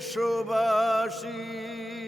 দেশবাসী।